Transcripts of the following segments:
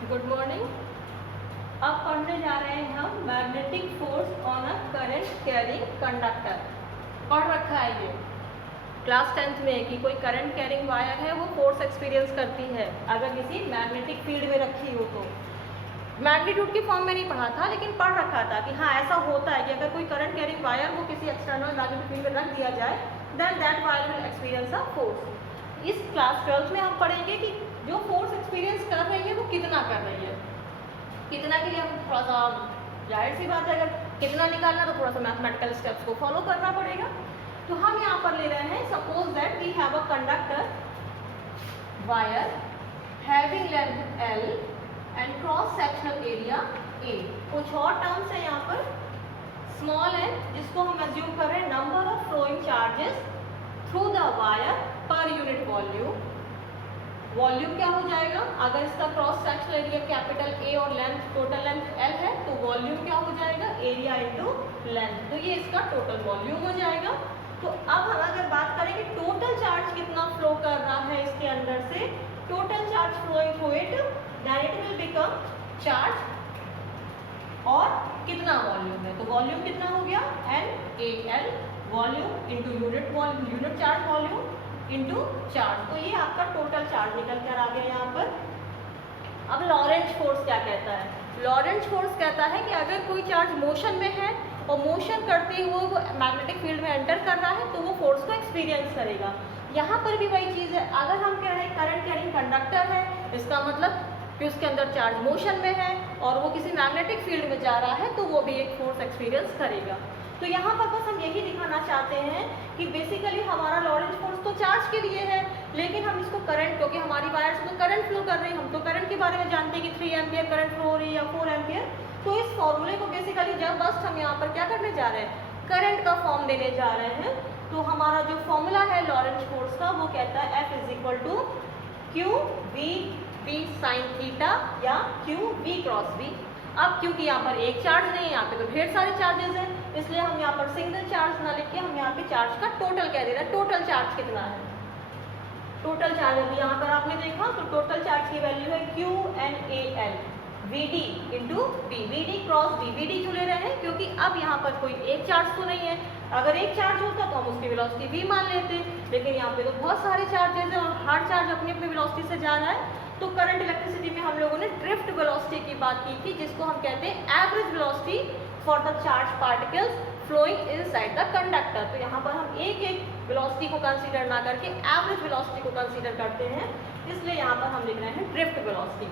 Good morning. अब पढ़ने जा रहे हैं हम magnetic force on a current carrying conductor. पढ़ रखा है ये क्लास 10th में कि कोई करंट कैरिंग वायर है वो फोर्स एक्सपीरियंस करती है अगर किसी मैग्नेटिक फील्ड में रखी हो तो। मैग्नीट्यूड की फॉर्म में नहीं पढ़ा था लेकिन पढ़ रखा था कि हाँ ऐसा होता है कि अगर कोई करंट कैरिंग वायर को किसी एक्सटर्नल मैग्नेटिक फील्ड में रख दिया जाए then that wire will experience a force. इस क्लास 12th में हम पढ़ेंगे कि जो फोर्स एक्सपीरियंस कर रही है वो कितना कर रही है। कितना के लिए हम थोड़ा सा जाहिर सी बात है अगर कितना निकालना तो थोड़ा सा मैथमेटिकल स्टेप्स को फॉलो करना पड़ेगा। तो हम यहाँ पर ले रहे हैं suppose that we have a conductor wire having length L and cross sectional area A। कुछ और टर्म्स है यहाँ पर स्मॉल n जिसको हम एज्यूम कर रहे हैं number of flowing charges through the wire per unit volume. Volume क्या हो जाएगा अगर इसका cross sectional area capital A और लेंथ टोटल लेंथ L है तो वॉल्यूम क्या हो जाएगा एरिया इनटू लेंथ। तो ये इसका टोटल वॉल्यूम हो जाएगा। तो अब हम अगर बात करें कि टोटल चार्ज कितना फ्लो कर रहा है इसके अंदर से total charge flowing through it then it will become charge और कितना वॉल्यूम है तो वॉल्यूम कितना हो गया NaL volume into unit charge volume into charge. तो ये आपका टोटल चार्ज निकल कर आ गया यहाँ पर। अब लॉरेंज फोर्स क्या कहता है। लॉरेंज फोर्स कहता है कि अगर कोई चार्ज मोशन में है और मोशन करते हुए वो मैग्नेटिक फील्ड में एंटर कर रहा है तो वो फोर्स को एक्सपीरियंस करेगा। यहाँ पर भी वही चीज़ है अगर हम कह रहे हैं करंट कैरिंग कंडक्टर है इसका मतलब कि उसके अंदर चार्ज मोशन में है और वो किसी मैग्नेटिक फील्ड में जा रहा है तो वो भी एक फोर्स एक्सपीरियंस करेगा। तो यहाँ पर बस हम यही दिखाना चाहते हैं कि बेसिकली हमारा लॉरेंज फोर्स तो चार्ज के लिए है लेकिन हम इसको करंट क्योंकि हमारी वायर से तो करंट फ्लो कर रही है हम तो करंट के बारे में जानते हैं कि 3 एम्पियर करंट फ्लो हो रही है या 4 एम्पियर। तो इस फॉर्मूले को बेसिकली जब बस हम यहाँ पर क्या करने जा रहे हैं करंट का फॉर्म देने जा रहे हैं। तो हमारा जो फॉर्मूला है लॉरेंज फोर्स का वो कहता है F is equal to Q V V sine theta या क्यू वी क्रॉस वी। अब क्योंकि यहाँ पर एक चार्ज नहीं है यहाँ पे तो ढेर सारे चार्जेस हैं इसलिए हम यहाँ पर सिंगल चार्ज ना लिख के हम यहाँ पे चार्ज का टोटल कह दे रहे हैं। टोटल चार्ज कितना है टोटल चार्ज अभी यहाँ पर आपने देखा तो टोटल चार्ज की वैल्यू है QNaL VD into V VD cross V VD क्यों ले रहे हैं क्योंकि अब यहाँ पर कोई एक चार्ज तो नहीं है। अगर एक चार्ज होता तो हम उसकी वेलोसिटी V मान लेते लेकिन यहाँ पे तो बहुत सारे चार्जेस हैं और हर चार्ज अपनी अपनी वेलोसिटी से जा रहा है। तो करंट इलेक्ट्रिसिटी में हम लोगों ने ड्रिफ्ट वेलोसिटी की बात की थी जिसको हम कहते हैं average velocity for the charge particles flowing inside the conductor. तो यहाँ पर हम एक एक वेलोसिटी को कंसीडर ना करके एवरेज वेलोसिटी को कंसीडर करते हैं इसलिए यहाँ पर हम लिख रहे हैं ड्रिफ्ट वेलोसिटी।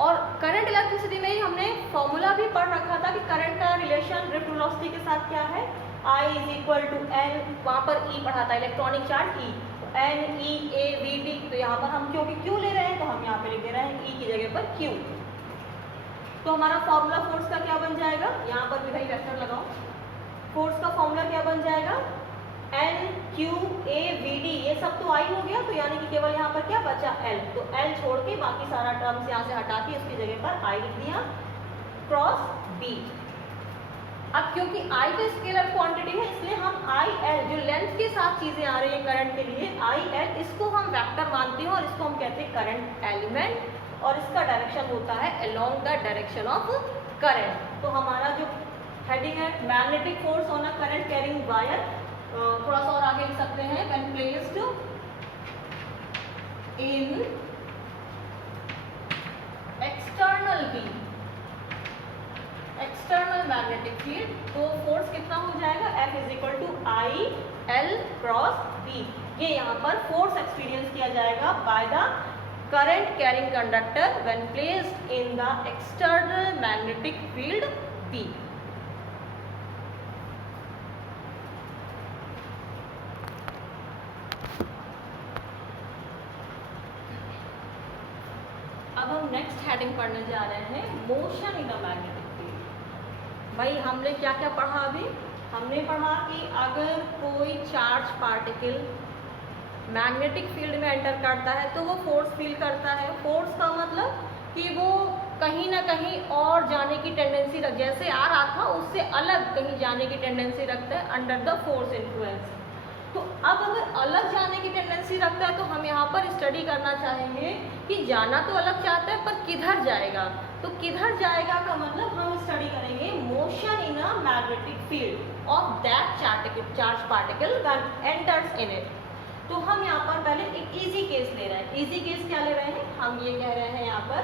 और करंट इलेक्ट्रिसिटी में ही हमने फॉर्मूला भी पढ़ रखा था कि करंट का रिलेशन ड्रिफ्ट वेलोसिटी के साथ क्या है I is equal to N वहाँ पर E पढ़ा था इलेक्ट्रॉनिक चार्ज E NeAVD। तो यहाँ पर हम क्योंकि Q ले रहे हैं तो हम यहाँ पे लिख दे रहे हैं E की जगह पर Q। तो हमारा फॉर्मूला फोर्स का क्या बन जाएगा यहाँ पर भी भाई वेक्टर लगाओ। फोर्स का फॉर्मूला क्या बन जाएगा NQAVD ये सब तो I हो गया तो यानी कि केवल यहाँ पर क्या बचा L। तो L छोड़ के बाकी सारा टर्म्स यहाँ से हटा के इसकी जगह पर I लिख दिया क्रॉस B। अब क्योंकि I तो स्केलर क्वांटिटी है इसलिए हम IL जो लेंथ के साथ चीजें आ रही है करंट के लिए IL इसको हम वेक्टर मानते हैं और इसको हम कहते हैं करंट एलिमेंट और इसका डायरेक्शन होता है along the direction of current. तो हमारा जो हेडिंग है magnetic force on a current carrying wire थोड़ा सा और आगे लिख सकते हैं when placed in external field external magnetic field तो फोर्स कितना हो जाएगा F is equal to IL cross V। ये यहाँ पर फोर्स एक्सपीरियंस किया जाएगा by the current carrying conductor when placed in the external magnetic field B। अब हम नेक्स्ट हेडिंग पढ़ने जा रहे हैं motion in the magnetic field. भाई हमने क्या क्या पढ़ा अभी हमने पढ़ा कि अगर कोई चार्ज पार्टिकल मैग्नेटिक फील्ड में एंटर करता है तो वो फोर्स फील करता है। फोर्स का मतलब कि वो कहीं ना कहीं और जाने की टेंडेंसी रख जैसे आ रहा था उससे अलग कहीं जाने की टेंडेंसी रखता है अंडर द फोर्स इन्फ्लुएंस। तो अब अगर अलग जाने की टेंडेंसी रखता है तो हम यहाँ पर स्टडी करना चाहेंगे कि जाना तो अलग चाहता है पर किधर जाएगा। तो किधर जाएगा का मतलब हम स्टडी करेंगे motion in a magnetic field of that charge particle that enters in it. तो हम यहाँ पर पहले एक इजी केस ले रहे हैं। इजी केस क्या ले रहे हैं, हम ये कह रहे हैं यहाँ पर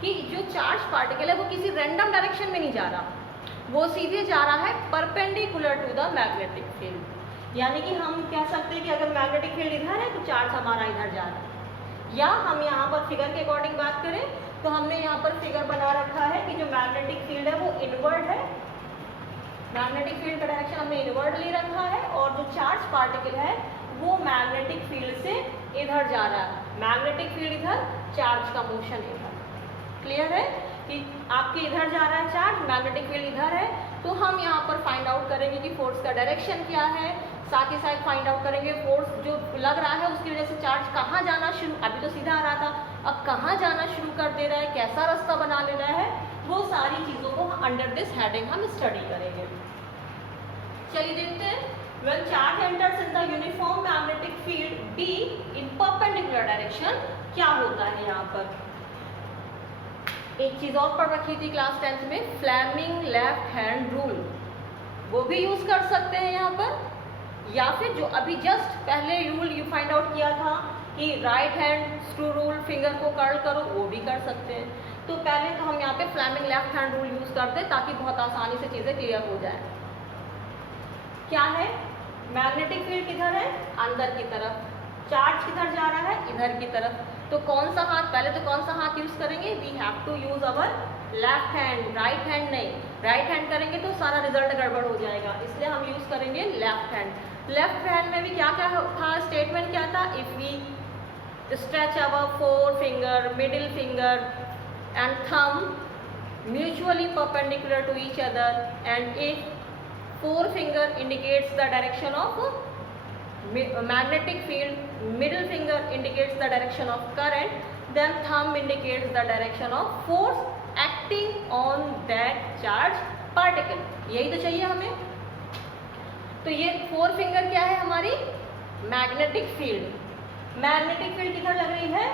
कि जो चार्ज पार्टिकल है वो किसी रैंडम डायरेक्शन में नहीं जा रहा, वो सीधे जा रहा है perpendicular to the magnetic field. यानी कि हम कह सकते हैं कि अगर मैग्नेटिक फील्ड इधर है तो चार्ज हमारा इधर जा रहा है। या हम यहाँ पर फिगर के अकॉर्डिंग बात करें तो हमने यहाँ पर फिगर बना रखा है कि जो मैग्नेटिक फील्ड है वो इनवर्ड है, मैग्नेटिक फील्ड का डायरेक्शन हमने इनवर्ड ले रखा है और जो चार्ज पार्टिकल है वो मैग्नेटिक फील्ड से इधर जा रहा है। मैग्नेटिक फील्ड इधर, चार्ज का मोशन इधर। क्लियर है कि आपके इधर जा रहा है चार्ज, मैग्नेटिक फील्ड इधर है। तो हम यहाँ पर फाइंड आउट करेंगे कि फोर्स का डायरेक्शन क्या है, साथ ही साथ फाइंड आउट करेंगे फोर्स जो लग रहा है उसकी वजह से चार्ज कहाँ जाना शुरू, अभी तो सीधा आ रहा था, अब कहाँ जाना शुरू कर दे रहा है, कैसा रास्ता बना ले रहा है, वो सारी चीज़ों को अंडर दिस हेडिंग हम स्टडी करेंगे। चलिए देखते हैं। When charge enters in the uniform magnetic field B in perpendicular direction, क्या होता है यहाँ पर। एक चीज और पढ़ रखी थी क्लास 10th में, फ्लेमिंग लेफ्ट हैंड रूल, वो भी यूज कर सकते हैं यहाँ पर, या फिर जो अभी जस्ट पहले रूल यू फाइंड आउट किया था कि right hand screw rule, finger को कर्ल करो, वो भी कर सकते हैं। तो पहले तो हम यहाँ पे Fleming left hand rule use करते हैं ताकि बहुत आसानी से चीजें क्लियर हो जाए। क्या है, मैग्नेटिक फील्ड किधर है, अंदर की तरफ, चार्ज किधर जा रहा है, इधर की तरफ। तो कौन सा हाथ, पहले तो कौन सा हाथ यूज करेंगे, we have to use our left hand, right hand नहीं। राइट हैंड करेंगे तो सारा रिजल्ट गड़बड़ हो जाएगा, इसलिए हम यूज करेंगे लेफ्ट हैंड। लेफ्ट हैंड में भी क्या क्या था, स्टेटमेंट क्या था, if we stretch our four finger, middle finger and thumb mutually perpendicular to each other and if forefinger indicates the direction of magnetic field, middle finger indicates the direction of current, then thumb indicates the direction of force acting on that charge particle। यही तो चाहिए हमें। तो ये forefinger क्या है हमारी, magnetic field. Magnetic field किधर लग रही है,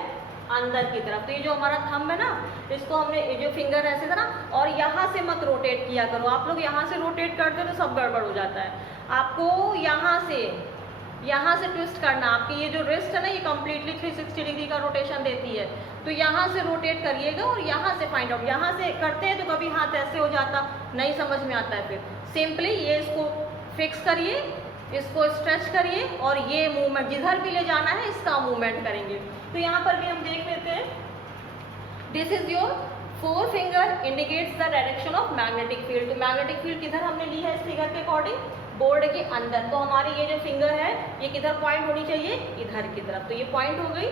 अंदर की तरफ। तो ये जो हमारा थंब है ना, इसको हमने, ये जो फिंगर ऐसे था ना, और यहाँ से मत रोटेट किया करो, आप लोग यहाँ से रोटेट करते तो सब गड़बड़ हो जाता है। आपको यहाँ से ट्विस्ट करना। आपकी ये जो रिस्ट है ना, ये कम्प्लीटली 360 डिग्री का रोटेशन देती है, तो यहाँ से रोटेट करिएगा और यहाँ से फाइंड आउट। यहाँ से करते हैं तो कभी हाथ ऐसे हो जाता, नहीं समझ में आता है, फिर सिंपली ये इसको फिक्स करिए, इसको स्ट्रेच करिए और ये मूवमेंट जिधर भी ले जाना है इसका मूवमेंट करेंगे। तो यहाँ पर भी हम देख लेते हैं, this is your four finger indicates the direction of magnetic field. तो मैग्नेटिक फील्ड किधर हमने ली है इस फिगर के अकॉर्डिंग, बोर्ड के अंदर। तो हमारी ये जो फिंगर है ये किधर पॉइंट होनी चाहिए, इधर की तरफ। तो ये पॉइंट हो गई।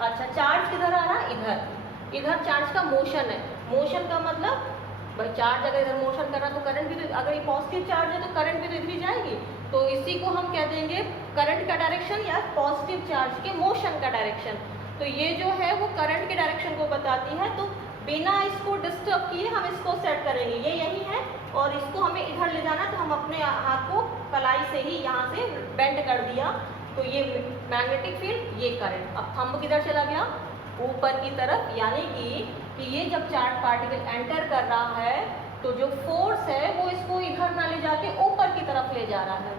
अच्छा, चार्ज किधर आ रहा है, इधर। इधर चार्ज का मोशन है। मोशन का मतलब भाई चार्ज अगर इधर मोशन कर रहा है तो करंट भी तो, अगर ये पॉजिटिव चार्ज है तो करंट भी तो इधर ही जाएगी। तो इसी को हम कह देंगे करंट का डायरेक्शन या पॉजिटिव चार्ज के मोशन का डायरेक्शन। तो ये जो है वो करंट के डायरेक्शन को बताती है। तो बिना इसको डिस्टर्ब किए हम इसको सेट करेंगे, ये यही है और इसको हमें इधर ले जाना, तो हम अपने हाथ को कलाई से ही यहाँ से बेंड कर दिया। तो ये मैग्नेटिक फील्ड, ये करंट। अब थंब किधर चला गया, ऊपर की तरफ, यानी कि ये जब चार्ज पार्टिकल एंटर कर रहा है तो जो फोर्स है वो इसको इधर ना ले जाके ऊपर की तरफ ले जा रहा है।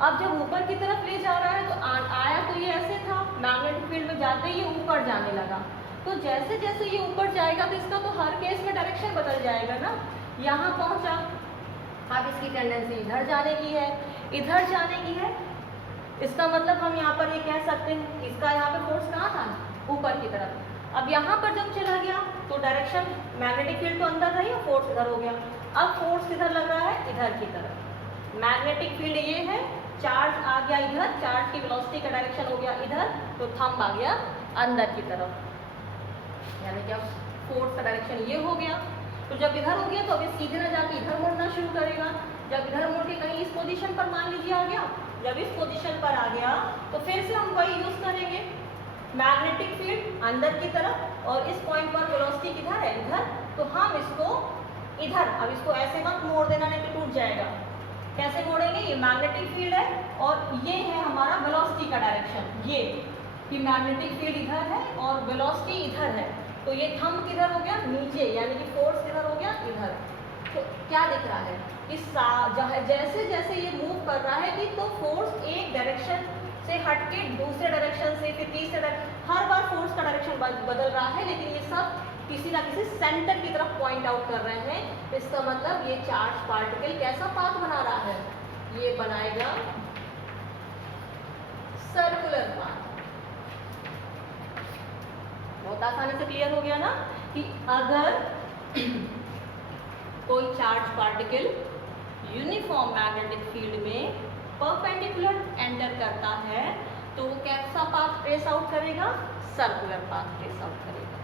अब जब ऊपर की तरफ ले जा रहा है तो आया तो ये ऐसे था, मैग्नेटिक फील्ड में जाते ही ये ऊपर जाने लगा। तो जैसे जैसे ये ऊपर जाएगा तो इसका तो हर केस में डायरेक्शन बदल जाएगा ना। यहाँ पहुँचा, अब इसकी टेंडेंसी इधर जाने की है, इधर जाने की है। इसका मतलब हम यहाँ पर ये कह सकते हैं, इसका यहाँ पे फोर्स कहाँ था, ऊपर की तरफ। अब यहाँ पर जब चला गया तो डायरेक्शन, मैग्नेटिक फील्ड तो अंदर रही और फोर्स इधर हो गया। अब फोर्स किधर लग रहा है, इधर की तरफ। मैग्नेटिक फील्ड ये है, चार्ज आ गया इधर, चार्ज की वेलोसिटी का डायरेक्शन हो गया इधर, तो थंब आ गया अंदर की तरफ, यानी कि अब फोर्स का डायरेक्शन ये हो गया। तो जब इधर हो गया तो अब ये सीधे ना जाके इधर मुड़ना शुरू करेगा। जब इधर मुड़ के कहीं इस पोजीशन पर मान लीजिए आ गया, जब इस पोजीशन पर आ गया तो फिर से हम वही यूज करेंगे, मैग्नेटिक फील्ड अंदर की तरफ और इस पॉइंट पर वेलोसिटी किधर है, इधर। तो हम इसको इधर, अब इसको ऐसे मत मोड़ देना नहीं तो टूट जाएगा। कैसे मोड़ेंगे, ये मैग्नेटिक फील्ड है और ये है हमारा वेलोसिटी का डायरेक्शन, ये कि मैग्नेटिक फील्ड इधर है और वेलोसिटी इधर है, तो ये थंब किधर हो गया, नीचे, यानी कि फोर्स किधर हो गया, इधर। तो क्या दिख रहा है कि जैसे जैसे ये मूव कर रहा है कि तो फोर्स एक डायरेक्शन से हटके दूसरे डायरेक्शन से फिर तीसरे डायरेक्शन, हर बार फोर्स का डायरेक्शन बदल रहा है, लेकिन ये सब किसी ना किसी सेंटर की तरफ पॉइंट आउट कर रहे हैं। इसका मतलब ये चार्ज पार्टिकल कैसा पाथ बना रहा है, ये बनाएगा सर्कुलर पाथ। बहुत आसानी से क्लियर हो गया ना कि अगर कोई charge particle uniform magnetic field में परपेंडिकुलर एंटर करता है तो वो कैसा पाथ ट्रेस आउट करेगा, सर्कुलर पाथ ट्रेस आउट करेगा।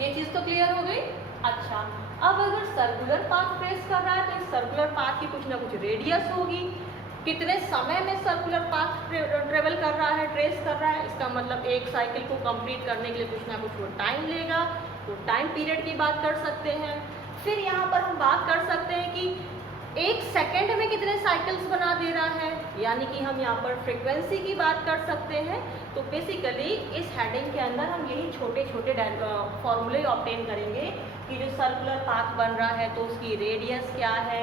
ये चीज तो क्लियर हो गई। अच्छा, अब अगर सर्कुलर पाथ ट्रेस कर रहा है तो इस सर्कुलर पाथ की कुछ ना कुछ रेडियस होगी, कितने समय में सर्कुलर पाथ ट्रेवल कर रहा है, ट्रेस कर रहा है, इसका मतलब एक साइकिल को कंप्लीट करने के लिए कुछ ना कुछ वो टाइम लेगा, तो टाइम पीरियड की बात कर सकते हैं। फिर यहाँ पर हम बात कर सकते हैं कि एक सेकंड में कितने साइकिल्स बना दे रहा है, यानी कि हम यहाँ पर फ्रीक्वेंसी की बात कर सकते हैं। तो बेसिकली इस हेडिंग के अंदर हम यही छोटे छोटे फॉर्मूले ऑब्टेन करेंगे कि जो सर्कुलर पाथ बन रहा है तो उसकी रेडियस क्या है,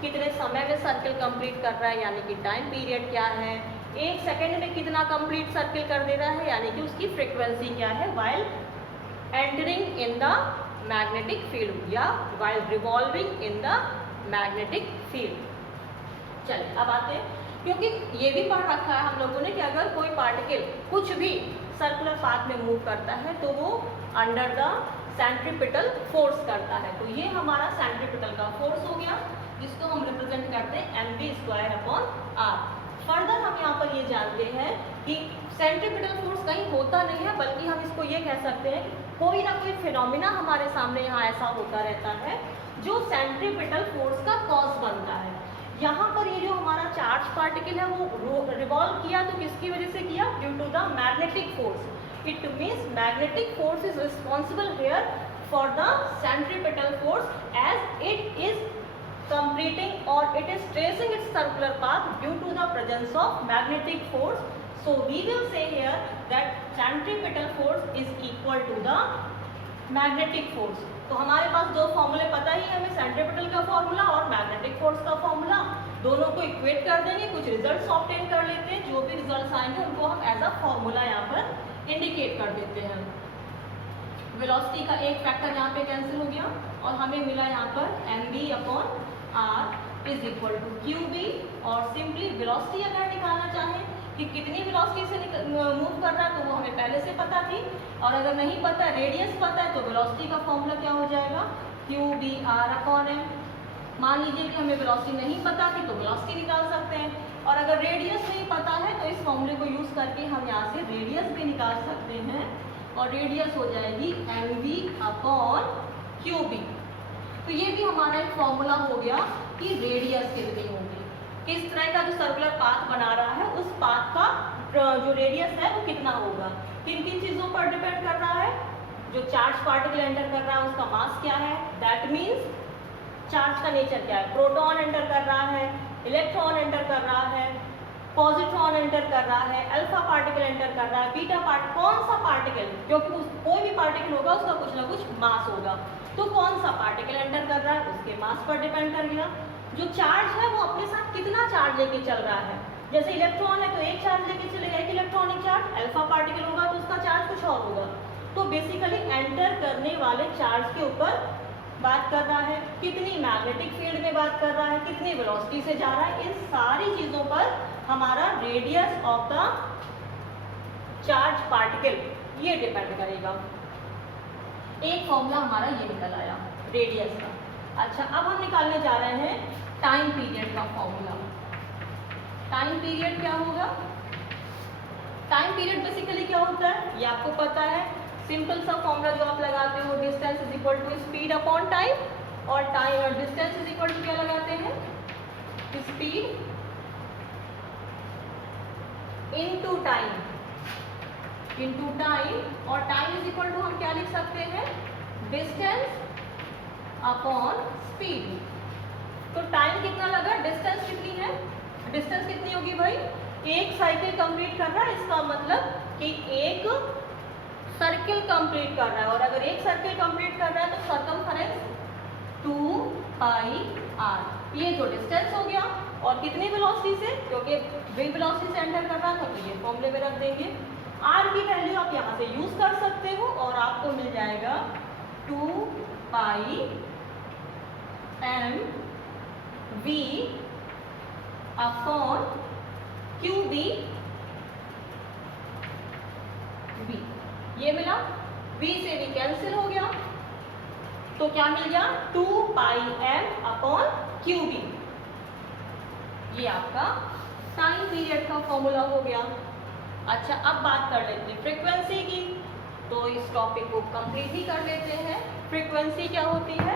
कितने समय में सर्किल कंप्लीट कर रहा है यानी कि टाइम पीरियड क्या है, एक सेकंड में कितना कंप्लीट सर्किल कर दे रहा है यानी कि उसकी फ्रीक्वेंसी क्या है while entering in the magnetic field या while revolving in the magnetic field. चलिए अब आते हैं, क्योंकि ये भी पढ़ रखा है हम लोगों ने कि अगर कोई पार्टिकल कुछ भी सर्कुलर पाथ में मूव करता है तो वो अंडर द सेंट्रीपिटल फोर्स करता है। तो ये हमारा सेंट्रीपिटल का फोर्स हो गया जिसको हम रिप्रेजेंट करते हैं mv²/r। फर्दर हम यहाँ पर ये जानते हैं कि सेंट्रीपिटल फोर्स कहीं होता नहीं है, बल्कि हम इसको ये कह सकते हैं कि कोई ना कोई फिनोमिना हमारे सामने यहाँ ऐसा होता रहता है जो सेंट्रीपिटल फोर्स का कॉज बनता है। यहाँ पर ये जो हमारा चार्ज पार्टिकल है वो रिवॉल्व किया तो किसकी वजह से किया, due to the magnetic force. It means magnetic force is responsible here for the centripetal force as it is completing or it is tracing its circular path due to the presence of magnetic force. So we will say here that centripetal force is equal to the magnetic force. तो हमारे पास दो फॉर्मूले पता ही है हमें, centripetal का formula और magnetic force का फॉर्मूला। दोनों को इक्वेट कर देंगे, कुछ रिजल्ट्स ऑब्टेन कर लेते हैं, जो भी रिजल्ट्स आएंगे उनको हम एज अ फॉर्मूला यहाँ पर इंडिकेट कर देते हैं। वेलोसिटी का एक फैक्टर यहाँ पे कैंसिल हो गया और हमें मिला यहाँ पर mv/r is equal to qb। और सिंपली वेलोसिटी अगर निकालना चाहें कि कितनी वेलोसिटी से मूव कर रहा है तो वो हमें पहले से पता थी, और अगर नहीं पता है, रेडियस पता है, तो वेलोसिटी का फॉर्मूला क्या हो जाएगा, qb/r/m। मान लीजिए कि हमें वेलोसिटी नहीं पता थी तो वेलोसिटी निकाल सकते हैं, और अगर रेडियस नहीं पता है तो इस फॉर्मूले को यूज करके हम यहाँ से रेडियस भी निकाल सकते हैं, और रेडियस हो जाएगी mv/qb। तो ये भी हमारा एक फॉर्मूला हो गया कि रेडियस कितनी होगी, किस तरह का जो सर्कुलर पाथ बना रहा है उस पाथ का जो रेडियस है वो कितना होगा। किन किन चीज़ों पर डिपेंड कर रहा है, जो चार्ज पार्टिकल एंटर कर रहा है उसका मास क्या है, दैट मीन्स चार्ज का नेचर क्या है, प्रोटॉन एंटर कर रहा है, इलेक्ट्रॉन एंटर कर रहा है, पॉजिट्रॉन एंटर कर रहा है, अल्फा पार्टिकल एंटर कर रहा है, बीटा पार्टिकल, कौन सा पार्टिकल, क्योंकि कोई भी पार्टिकल होगा उसका कुछ ना कुछ मास होगा, तो कौन सा पार्टिकल एंटर कर रहा है उसके मास पर डिपेंड कर गया। जो चार्ज है वो अपने साथ कितना चार्ज लेके चल रहा है, जैसे इलेक्ट्रॉन है तो एक चार्ज लेके चलेगा, एक इलेक्ट्रॉनिक चार्ज, अल्फा पार्टिकल होगा तो उसका चार्ज कुछ और होगा। तो बेसिकली एंटर करने वाले चार्ज के ऊपर बात कर रहा है, कितनी मैग्नेटिक फील्ड में बात कर रहा है, कितनी वेलोसिटी से जा रहा है, इन सारी चीज़ों पर हमारा radius of the charge particle ये डिपेंड करेगा। एक फॉर्मूला हमारा ये निकल आया रेडियस का। अच्छा, अब हम निकालने जा रहे हैं टाइम पीरियड का फॉर्मूला। टाइम पीरियड क्या होगा, टाइम पीरियड बेसिकली क्या होता है ये आपको पता है, सिंपल सा फॉर्मूला जो आप लगाते हो, distance is equal to speed upon time, और टाइम और डिस्टेंस इज इक्वल टू क्या लगाते हैं, स्पीड इनटू टाइम, और टाइम इज इक्वल टू हम क्या लिख सकते हैं, डिस्टेंस अपॉन स्पीड। तो टाइम कितना लगा, डिस्टेंस कितनी है, डिस्टेंस कितनी होगी भाई, एक साइकिल कंप्लीट कर रहा है, इसका मतलब कि एक सर्किल कंप्लीट कर रहा है, और अगर एक सर्किल कंप्लीट कर रहा है तो सरकमफेरेंस 2πr, ये जो डिस्टेंस हो गया। और कितनी वेलोसिटी से, क्योंकि विंग वेलोसिटी से एंटर कर रहा था तो ये फॉर्मूले में रख देंगे। r की वैल्यू आप यहाँ से यूज कर सकते हो और आपको मिल जाएगा 2πmv अपॉन qb v, ये मिला, v से v कैंसिल हो गया तो क्या मिल गया 2πm अपॉन qb, ये आपका टाइम पीरियड का फॉर्मूला हो गया। अच्छा, अब बात कर लेते हैं फ्रीक्वेंसी की, तो इस टॉपिक को कंप्लीट ही कर लेते हैं। फ्रीक्वेंसी क्या होती है,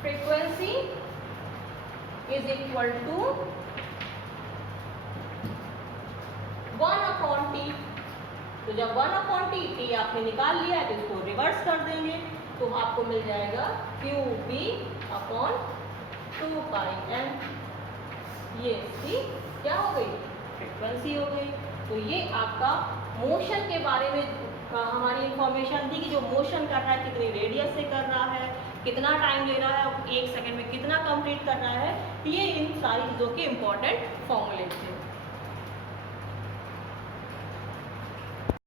frequency is equal to 1/t, तो जब 1/t, t आपने निकाल लिया है तो इसको रिवर्स कर देंगे तो आपको मिल जाएगा qb अपॉन 2πm, ये इसकी क्या हो गई, फ्रीक्वेंसी हो गई। तो ये आपका मोशन के बारे में हमारी इंफॉर्मेशन थी कि जो मोशन कर रहा है कितनी रेडियस से कर रहा है, कितना टाइम ले रहा है, 1 सेकंड में कितना कंप्लीट कर रहा है, ये इन सारी चीज़ों के इंपॉर्टेंट फॉर्मूले थे।